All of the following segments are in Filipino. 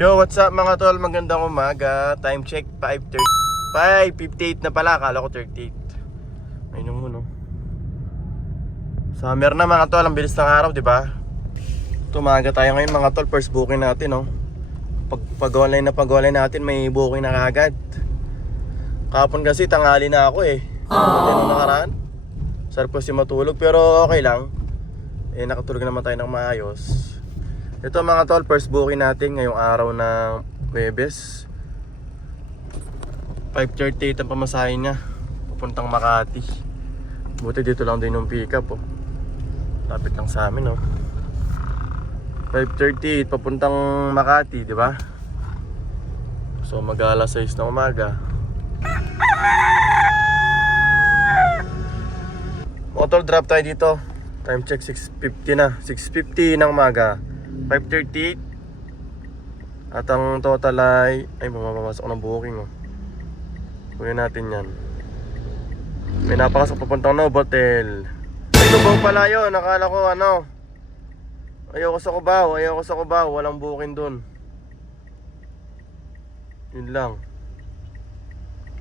Yo, what's up mga tol? Magandang umaga. Time check, 5:58 na pala. Akala ko 38. Ayun yung no. Summer na mga tol. Ang bilis ng araw, di ba? Tumaga tayo ngayon mga tol. First booking natin, no? Pag-online natin, may booking na kagad. Kapon kasi tanghali na ako eh. Ano nakaraan? Sarap kasi matulog, pero okay lang. Nakatulog naman tayo ng maayos. Ito mga tol, first booking natin ngayong araw ng Huwebes. 5:38 ang pamasahe niya papuntang Makati. Buti dito lang din yung pick up, oh. Lapit lang sa amin, oh. 5:38 papuntang Makati, di ba? So mag-alas 6 ng umaga. Motor drop tayo dito. Time check 6:50 na. 6:50 ng umaga. 5:38. At ang total ay mamamasok ng booking, oh. Kunin natin yan. May napakasok papuntang Novotel. Ay, Cubao pala yun. Nakala ko ano, ayoko sa Cubao. Walang booking dun. Yun lang.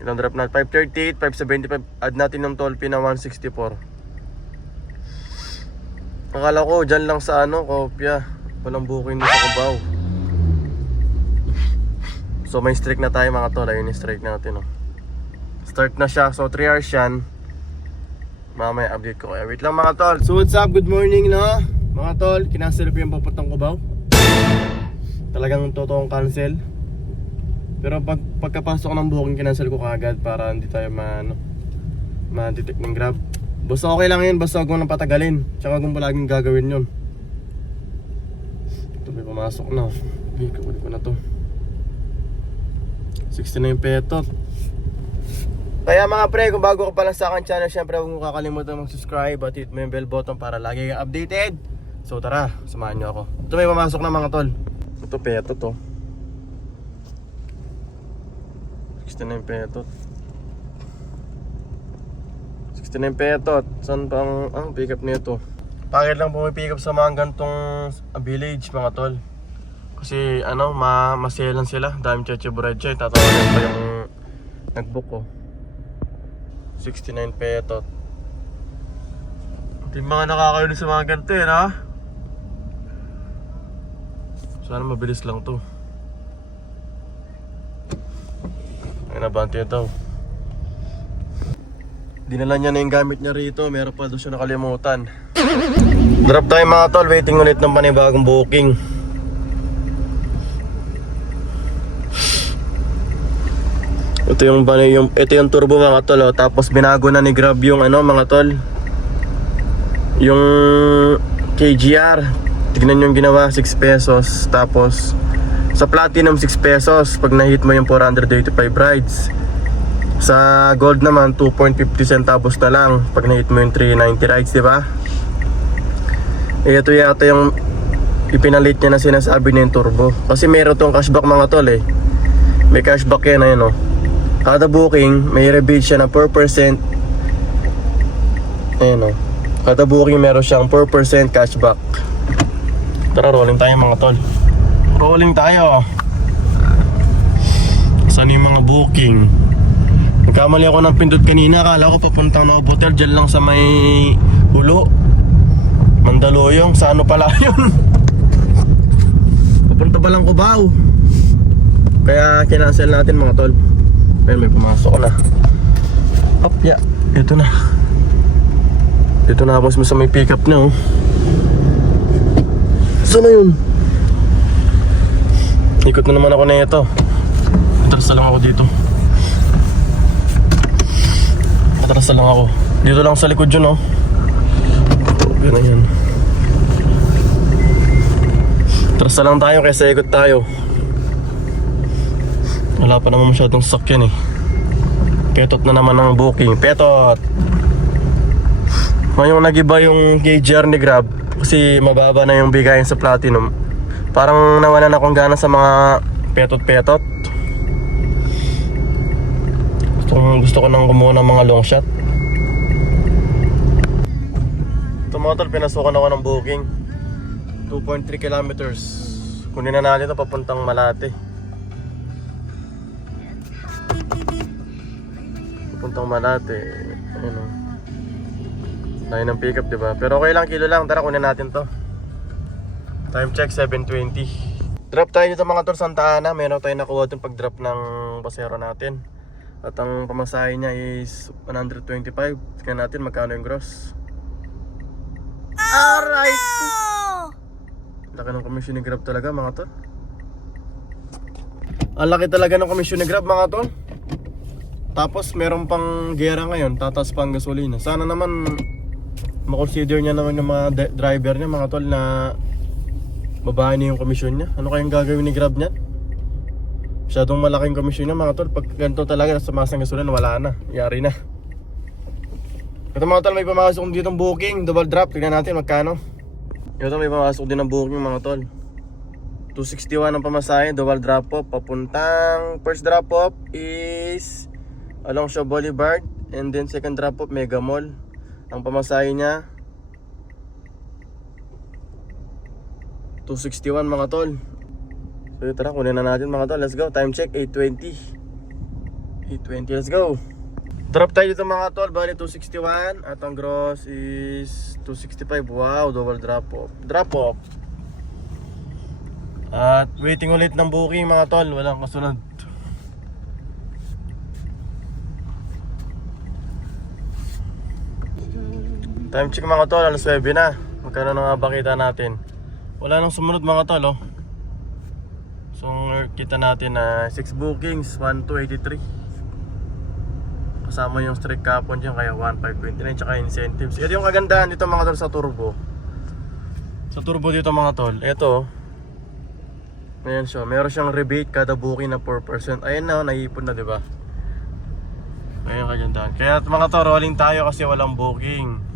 Ilang drop na? 5:38, 5:75. Add natin ng toll fee na 164. Akala ko dyan lang sa ano, Kopya. Walang booking sa Cubao. So may strike na tayo mga tol. Ayun yung strike natin, oh. Start na siya. So 3 hours yan. Mamaya update ko kayo. Wait lang mga tol. So what's up? Good morning, no? Mga tol, kinancel ko yung papuntang Cubao. Talagang totoong cancel. Pero pagkapasok ng booking, kinancel ko kagad para hindi tayo ma-detect ng Grab. Basta okay lang yun, basta huwag mo nang patagalin. Tsaka kung palaging gagawin yun. Ito may pumasok na. Okay, kukunin ko na to. 69 petot. Kaya mga pre, kung bago ka pa lang sa akin channel, syempre huwag mo kakalimutan mag-subscribe at hit mo yung bell button para lagi kang updated. So tara, samahan nyo ako. Ito may pumasok na mga tol. Ito petot to. 69 petot. 69 petot. Saan pang pick up nito? Pangit lang po may pick up sa mga gantong village mga tol. Kasi ano, maselan sila. Dami cheche bureche. Tatawagan pa yung nag-book ko. 69 petot. Ito yung mga nakakayunin sa mga ganito eh, ha? Sana mabilis lang to. Ay, nabante daw. Dinala niya na yung gamit niya rito. Meron pa doon siya nakalimutan. Drop tayo mga tol. Waiting ulit ng panibagong booking. Ito yung turbo mga tol, oh. Tapos binago na ni Grab yung ano mga tol, yung KGR. Tignan yung ginawa, 6 pesos. Tapos sa Platinum 6 pesos pag na-hit mo yung 485 rides. Sa Gold naman 2.50 centavos na lang pag na-hit mo yung 390 rides, di ba? Ito yata yung ipinalit niya na sinasabi na yung turbo. Kasi meron tong cashback mga tol eh. May cashback yan, ayun, oh. Kada booking, may rebate siya na 4%. Ayan, o. Kada booking meron siyang 4% cashback. Tara, rolling tayo mga tol. Rolling tayo. Saan yung mga booking? Nagkamali ako ng pindot kanina. Akala ko papuntang Novotel. Diyan lang sa may Hulo, Mandaluyong. Sa ano pala yun? Papunta pa lang Cubao. Kaya kinancel natin mga tol. May pumasok na. Up, yeah. Ito na. Ito na boss mo sa may pick up na, oh. Saan na yun? Ikot na naman ako na ito. Atras na lang ako dito. Dito lang sa likod yun, oh. Ganun yan. Atras na lang tayo kaysa ikot tayo. Wala pa naman masyadong sasakyan eh. Petot na naman ang booking. Petot. Ngayong nag-iba yung KGR ni Grab kasi mababa na yung bigayan sa Platinum. Parang nawalan akong gana sa mga petot-petot. Gusto ko nang kumuha ng mga long shot. Ito mga tol, pinasukan ako ng booking. 2.3 kilometers. Kunin na natin ito papuntang Malate. Papuntang Malate. Ayun o. Layo ng pickup, diba? Pero okay lang, kilo lang. Tara, kunin natin to. Time check, 7:20. Drop tayo dito mga tol, Santa Ana. Meron tayo nakuha dun pag-drop ng pasero natin. At ang pamasahe niya is 125. Tignan natin magkano yung gross. Alright! Laki ng komisyon ni Grab talaga mga tol. Ang laki talaga ng komisyon ni Grab mga tol. Tapos meron pang gera ngayon, tatas pang gasolina. Sana naman makonsider niya naman yung mga driver niya mga tol na babae niya yung komisyon niya. Ano kayang gagawin ni Grab niyan? Masyadong malaking komisyon niya mga tol. Pag ganito talaga nasa masang gasolina, wala na, yari na. Ito mga tol, may pumasok dito ng booking, double drop. Tignan natin magkano. Ito may pumasok din ng booking mga tol. 261 ang pamasahe, double drop off. Papuntang first drop off is along Shaw Boulevard, and then second drop off Mega Mall. Ang pamasahe niya 261 mga tol. So tara, kunin na natin mga tol. Let's go. Time check 8:20. 8:20, let's go. Drop tayo dito mga tol. Bali 261 at ang gross is 265. Wow, double drop off. Drop off. At waiting ulit ng booking mga tol. Walang kasunod. Time check mga tol, alas 9 na. Magkano na nga ba kita natin? Wala nang sumunod mga tol oh. So kita natin na 6 bookings, 1,283. Kasama yung strict capon dyan, kaya 1,529 tsaka incentives. Ito yung kagandahan dito mga tol sa turbo. Sa turbo dito mga tol, ito ayan siya, meron siyang rebate kada booking na 4%. Ayan na, naipon na diba? Ayan yung kagandahan. Kaya mga tol, rolling tayo kasi walang booking.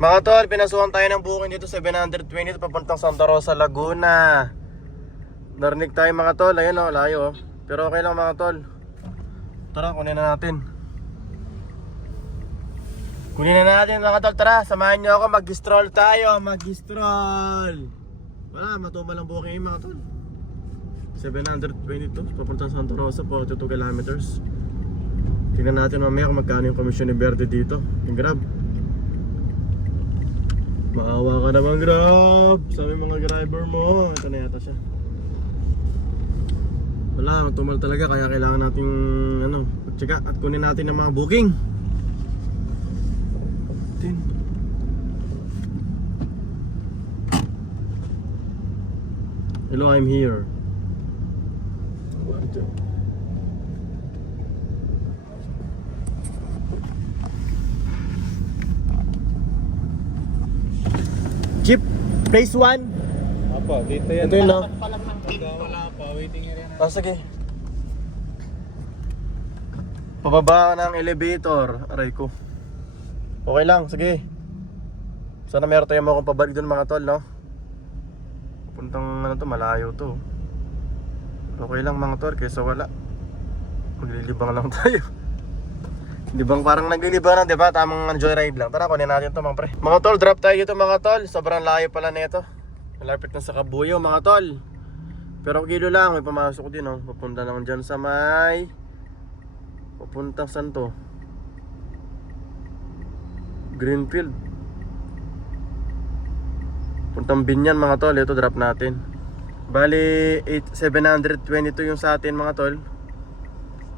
Mga tol, pinasuhan tayo ng booking dito 720 papuntang Santa Rosa, Laguna. Narinig tayo mga tol, ayun o, layo o. Pero okay lang mga tol. Tara, kunin na natin. Kunin na natin mga tol, tara, samahan nyo ako, mag-stroll tayo, mag-stroll. Wala, matumal ang booking mga tol. 722 papuntang Santa Rosa, 42 kilometers. Tingnan natin mamaya kung magkano yung komisyon ni Verde dito, yung Grab. Maawa ka naman Grab, sabi mga driver mo. Ito na yata siya. Wala, matumal talaga, kaya kailangan nating pagtsika at kunin natin ang mga booking. Hello, I'm here. Jeep, place 1. Apa, dito yan. Ito yun no? Wala pa, waiting area na. Sige. Pababa ng elevator. Aray ko. Okay lang, sige. Sana meron tayo mo akong pabalik doon mga tol, no? Puntang to, malayo to. Okay lang mga tol, kaysa wala. Maglilibang lang tayo. Di bang parang naglilibang na, di ba? Tamang joyride lang. Tara, kunin natin to mga pre. Mga tol, drop tayo dito mga tol. Sobrang layo pala nito. Malapit na sa Kabuyaw mga tol. Pero kilo lang, may pumasok din oh. Papunta naman dyan sa may papuntang saan to? Greenfield. Puntang Binyan mga tol. Ito drop natin. Bali 722 yung sa atin mga tol.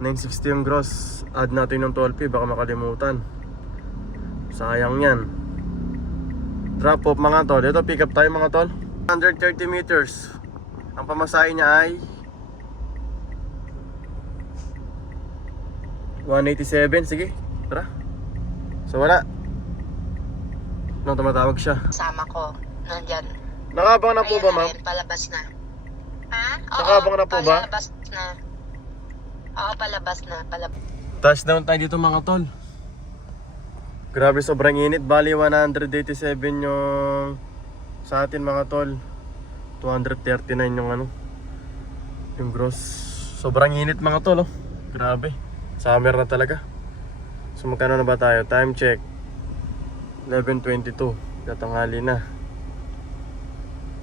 960 yung gross. Add natin yung 12p, baka makalimutan. Sayang yan. Drop off mga tol. Ito pick up tayo mga tol. 130 meters. Ang pamasahe niya ay 187. Sige, tara. So wala. Nung tumatawag siya. Sama ko, nandyan. Nakabang na po ba ma'am? Ayun, palabas na. Ha? Oo, Nakabang na po ba? palabas na. Oo, palabas na. Touchdown tayo dito mga tol. Grabe, sobrang init. Bali 187 yung sa atin mga tol. 239 yung yung gross. Sobrang init mga tol oh. Grabe, summer na talaga. So magkano na ba tayo? Time check 11:22. Tatanghali na.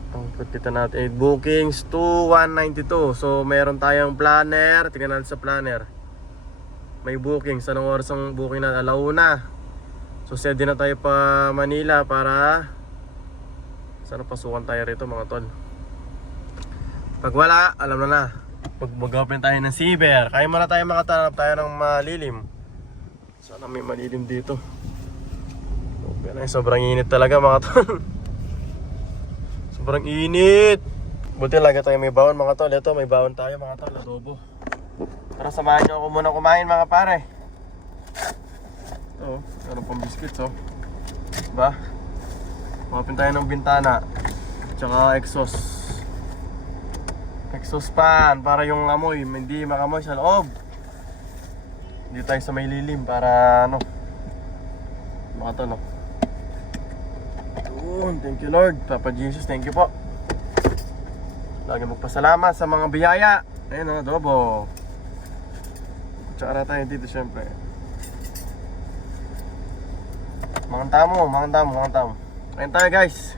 Ang kita natin 8 bookings to 192. So meron tayong planner. Tingnan natin sa planner. May bookings. Anong oras ang booking na? Alauna. So set din na tayo pa Manila para sana pasukan tayo rito mga tol. Pag wala, alam na. Pag mag-open tayo ng Ciber, kaya muna tayo makatanap tayo ng malilim. Sana may malilim dito. Okay na, sobrang init talaga mga tol. Sobrang init. Buti lagi tayo may baon mga tol. Ito may baon tayo mga tol, adobo. Tara samahan nyo ako muna kumain mga pare. Ito, meron pang biscuits oh. Diba? Open tayo ng bintana. Tsaka exhaust fan para yung amoy hindi makamoy sa loob. Hindi tayo sa may lilim para ano makatulog. Thank you Lord. Papa Jesus, thank you po. Lagi magpasalamat sa mga biyaya. Ayun o, adobo. Tsaka tayo dito syempre. Mga tamo. Ayun tayo guys.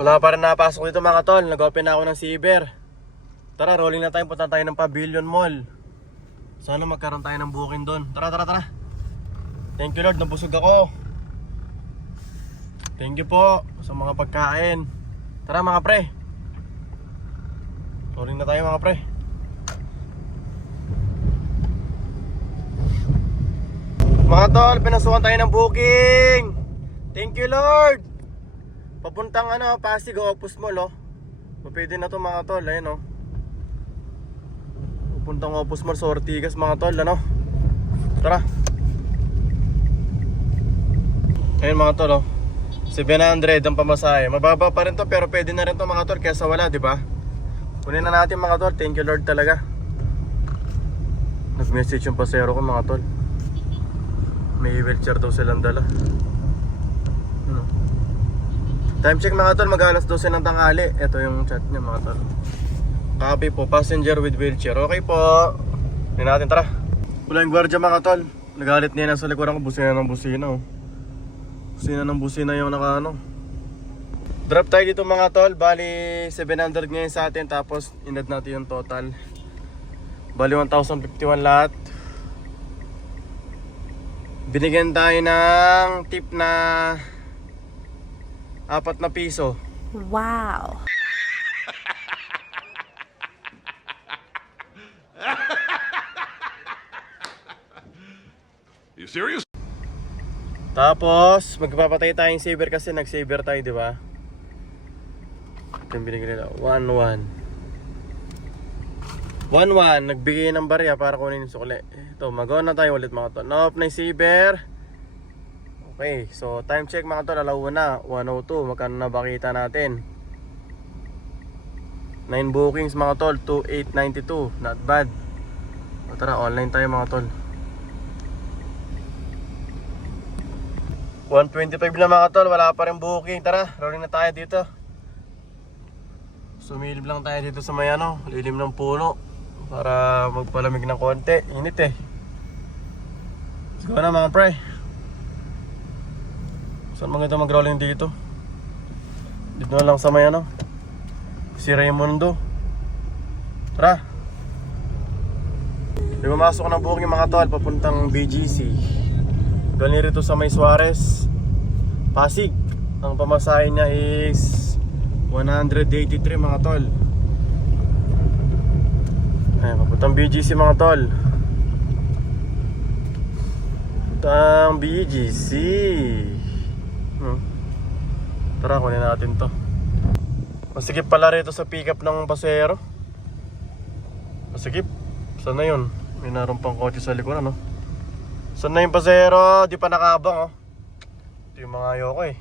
Wala pa rin napasok dito mga tol. Nag-open na ako ng Ciber. Tara, rolling na tayo. Punta tayo ng Pavilion Mall. Sana magkaroon tayo ng booking doon. Tara. Thank you Lord, nabusog ako. Thank you po sa mga pagkain. Tara mga pre. Rolling na tayo mga pre. Mga tol, pinasukan tayo ng booking. Thank you Lord. Papuntang Pasig o Opus Mall oh. Pwede na to mga tol, ayun oh. Papuntang Opus Mall sa Ortigas mga tol, ano. Tara. Ayun mga tol oh. 700 ang pamasahe. Mababa pa rin to pero pwede na rin to mga tol kaysa wala, di ba? Kunin na natin mga tol. Thank you Lord talaga. Nag-message yung pasero ko mga tol. May wheelchair daw silang dala. Time check mga tol, mag-alas 12 ng tanghali. Ito yung chat niya mga tol. Copy po, passenger with wheelchair. Okay po. Hindi natin, tara. Wala yung gwardiya mga tol. Nagalit niya na sa likuran ko, busina ng busina oh. Busina ng busina yung Drop tayo dito mga tol. Bali 700 ngayon sa atin. Tapos inad natin yung total. Bali 1,051 lahat. Binigyan tayo ng tip na 4 na piso. Wow. You serious? Tapos magpapatay tayong saver kasi nag-saver tayo, di ba? Ito yung binigyan nila. 1-1. Nagbigay ng barya para kunin yung sukli. Ito, mag-on na tayo ulit mga tol. Na-off na yung saver. Okay, so time check mga tol, alauna 102, magkano na ba kita natin? 9 bookings mga tol, 2892, not bad. O tara, online tayo mga tol. 125 na mga tol, wala pa rin booking. Tara, rolling na tayo dito. Sumilip lang tayo dito sa may lilim ng puno para magpalamig ng konti. Init eh. Let's go na mga pre. Saan maganda mag-rolling dito? Dito na lang sa may si Raimundo. Tara. Di mamasok ng booking mga tol, papuntang BGC. Galing rito sa may Suarez, Pasig. Ang pamasahe niya is 183 mga tol. Ayan, papuntang BGC mga tol. Papuntang BGC. Tara, kunin natin to. Masikip pala rito sa pick up ng pasero. Masikip. Saan na yun? May naroon pang kotse sa likuran no? Saan na yung pasero? Di pa nakabang oh. Ito yung mga ayoko eh.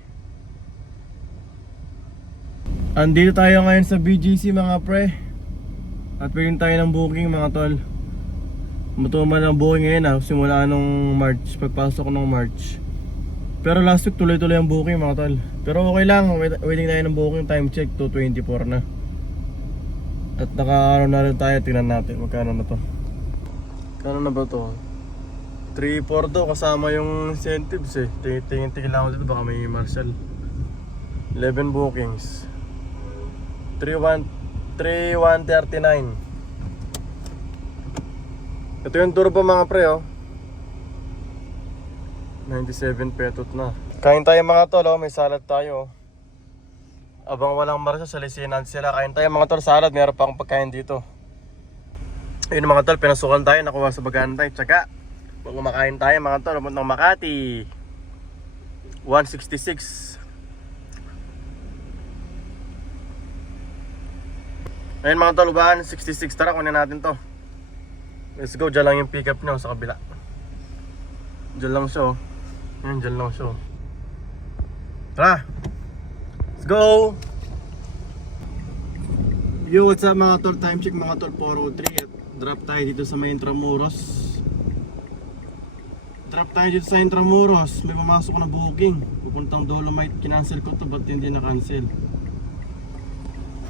Andito tayo ngayon sa BGC mga pre. At pwede tayo ng booking mga tol. Matuman ang booking ngayon simula nung March. Pagpasok nung March. Pero last week tuloy-tuloy ang booking mga tol. Pero okay lang, waiting tayo ng booking. Time check 2:24 na. At naka ano na rin tayo, tingnan natin magkano na to. Kano na ba to? 3-4 daw kasama yung incentives eh. Tingin-tingin lang ako dito, baka may Marshall. 11 bookings. 3,139. Ito yung turbo mga pre oh. 97 petot na. Kain tayo mga tol oh, may salad tayo oh. Abang walang Marshall, salisinan sila. Kain tayo mga tol, salad, meron pa akong pagkain dito. Ayun mga tol, pinasukan tayo, nakuha sa Bagantay. Tsaka, kung kumakain tayo mga tol, pumunta ng Makati 166. Ayun mga tol, 166. Tara, kunin natin to. Let's go, dyan lang yung pick up nyo sa kabila. Dyan lang siya oh. Ayun, dyan lang siya oh. Tara, let's go! Yo, what's up mga tol? Time check mga tol, 4:03 at drop tayo dito sa may Intramuros. Drop tayo dito sa Intramuros. May pumasok na booking. Pupuntang Dolomite. Kinancel ko to, ba't hindi na-cancel?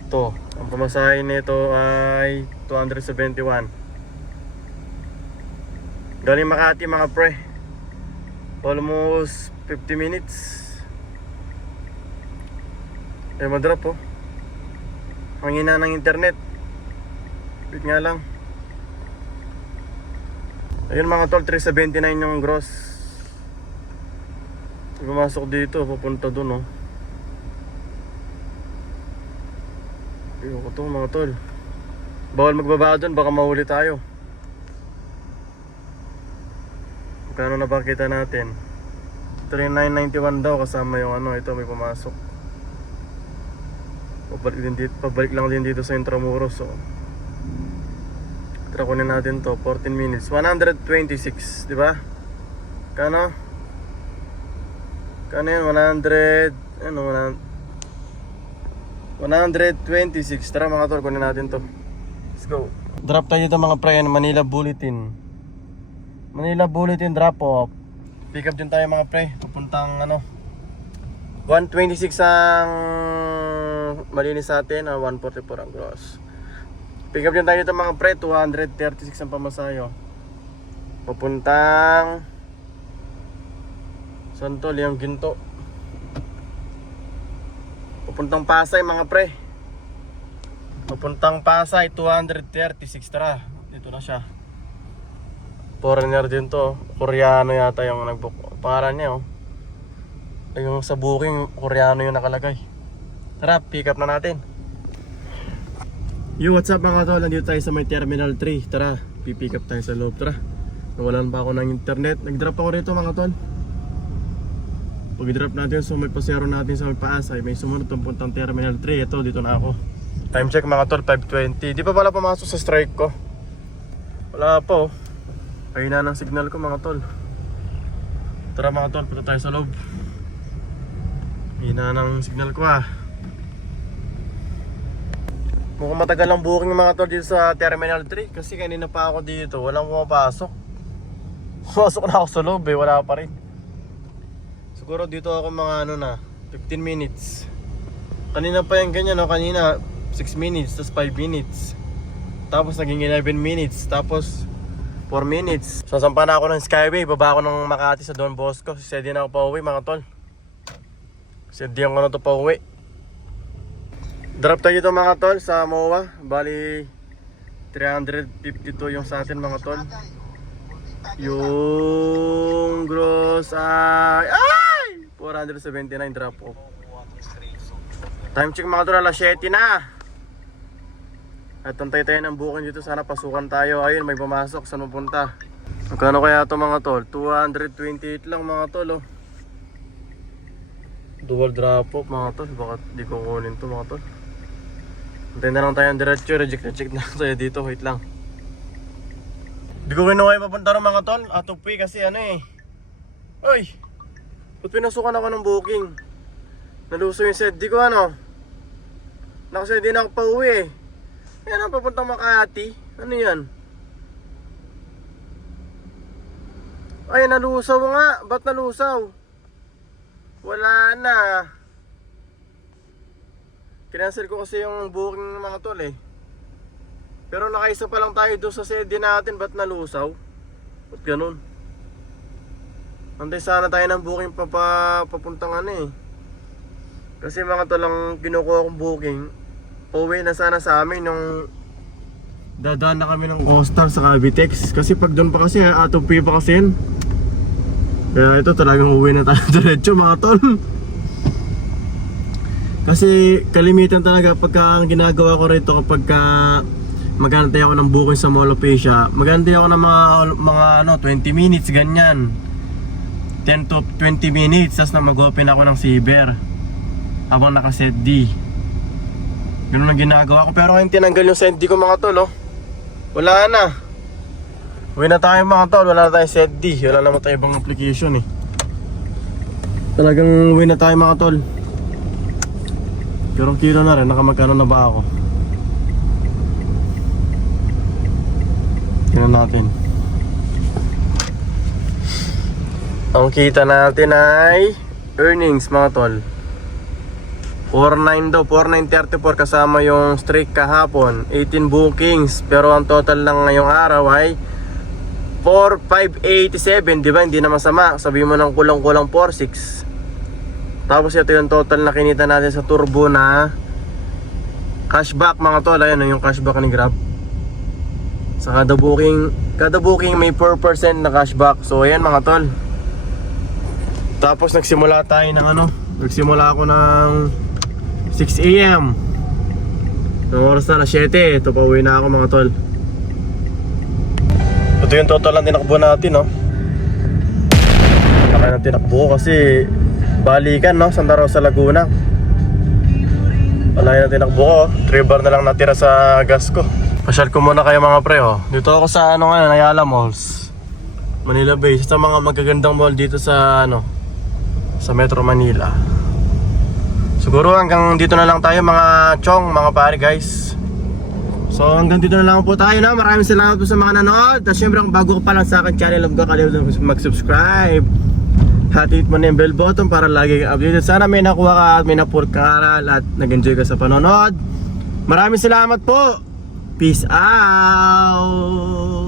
Ito, ang pamasahe nito ay 271. Galing Makati mga pre. Almost 50 minutes. Eh, madrop oh. Ang hina ng internet. Wait nga lang. Ayun mga tol, 379 yung gross. Pumasok dito, pupunta dun oh. Ayun ko to mga tol. Bawal magbaba dun, baka mahuli tayo. Magkano na ba kita natin? 3,991 daw kasama yung ano, ito may pumasok. Pabalik lang din dito sa Intramuros oh. Tara, kunin natin to, 14 minutes, 126, di ba? Kano? Kano yun? 126. Tara mga tol, kunin natin to. Let's go. Drop tayo dito mga pre, Manila Bulletin. Manila Bulletin drop off. Pick up din tayo mga pre, papuntang ano 126 ang malinis sa atin, 144 ang gross. Pick up din tayo dito mga pre, 236 ang pamasayo. Papuntang saan to? Liang Ginto. Papuntang Pasay mga pre. Papuntang Pasay, 236. Tara, dito na siya. Foreigner din to, Koreano yata yung nagbook. Pangalan niya oh. Yung sa booking, Koreano yung nakalagay. Tara, pick up na natin. Yo, what's up mga tol? Nandito tayo sa may Terminal 3. Tara, pipick up tayo sa loob. Tara. Nawalan pa ako ng internet. Nag-drop ako rito mga tol. Pag-drop natin so may pasero natin sa may Paasay, may sumunod ang puntang Terminal 3. Ito, dito na ako. Time check mga tol, 5:20. Di pa pala pumasok sa strike ko. Wala pa oh. Ayun na ng signal ko mga tol. Tara mga tol, punta tayo sa loob. Ayun na ng signal ko ah. Mukhang matagal ang booking mga tol dito sa Terminal 3. Kasi kanina pa ako dito, walang pumapasok. Pumasok na ako sa loob eh, wala pa rin. Siguro dito ako mga ano na 15 minutes. Kanina pa yung ganyan no, kanina 6 minutes, tapos 5 minutes. Tapos naging 11 minutes, tapos 4 minutes. Sasampa na ako ng Skyway, baba ako ng Makati sa Don Bosco. Sisedi na ako pa uwi mga tol. Sisedihan ko na to pa uwi. Drop tayo dito mga tol sa MOA. Bali 352 yung sa atin mga tol. Yung gross ay 479 drop off. Time check mga tol, alas 7 na. At tantay tayo ng booking dito, sana pasukan tayo. Ayun, may pumasok, saan mapunta? Magkano kaya ito mga tol? 228 lang mga tol oh. Dual drop off mga tol, baka di ko kunin to mga tol. Antayin na lang tayo ang diretso, reject na tayo dito, wait lang. Di ko kinuha yung papunta rin mga tol, atupi kasi ano eh. Uy! Ba't pinasukan ako ng booking? Naluso yung set, di ko ano. Nakasaya din ako pa uwi eh. Yan ang papuntang Makati. Ano yan? Ay, nalusaw nga. Ba't nalusaw? Wala na. Kinancel ko kasi yung booking ng mga tol eh. Pero nakaisa pa lang tayo doon sa sede natin, ba't nalusaw? Ba't ganun? Antay sana tayo ng booking papuntang ano eh. Kasi mga tol, ang kinukuha kong booking, uwi na sana sa amin nung dadaan na kami ng Coastal sa Cavitex. Kasi pag doon pa kasi, out of pay pa kasi yun. Kaya ito talagang uwi na tayo diretso mga tol. Kasi kalimitan talaga pagka ang ginagawa ko rito kapag magantay ako ng booking sa Mall of Asia, magantay ako ng mga 20 minutes ganyan, 10 to 20 minutes, tas na mag-open ako ng Saver habang naka-set D. Ganun ang ginagawa ko. Pero ngayon tinanggal yung set D ko mga tol, oh. Wala na. Uwi na tayo mga tol, wala na tayong set D. Wala naman tayo ibang application eh. Talagang uwi na tayo mga tol. Pero kilo na rin, nakamagkano na ba ako? Tingnan natin. Ang kita natin ay earnings mga tol, 4.9 daw, 4.934 kasama yung streak kahapon, 18 bookings. Pero ang total lang ngayong araw ay 4.587, di ba? Hindi na masama. Sabi mo ng kulang-kulang 4.6. Tapos ito yung total na kinita natin sa turbo na cashback mga tol. Ayan yung cashback ni Grab. Sa kada booking may 4% na cashback. So ayan mga tol. Tapos nagsimula tayo ng nagsimula ako ng 6 AM. Ng oras na 7. Ito pa uwi na ako mga tol. Ito yung total ng tinakbo natin, no. Laki ng tinakbo kasi balikan, no, Santa Rosa, Laguna. Wala yung tinakbo ko. 3 bar na lang natira sa gas ko. Pasyal ko muna kayo mga pre, oh. Dito ako sa Ayala Malls, Manila Bay. Sa mga magagandang mall dito sa sa Metro Manila. Siguro hanggang dito na lang tayo mga chong, mga pare guys. So hanggang dito na lang po tayo na. Maraming salamat po sa mga nanood. At syempre kung bago ka pa lang sa akin channel, huwag ka kalimutan mag-subscribe. Hit mo na yung bell button para lagi kang updated. Sana may nakuha ka at may napur ka aral at nag-enjoy ka sa panonood. Maraming salamat po. Peace out.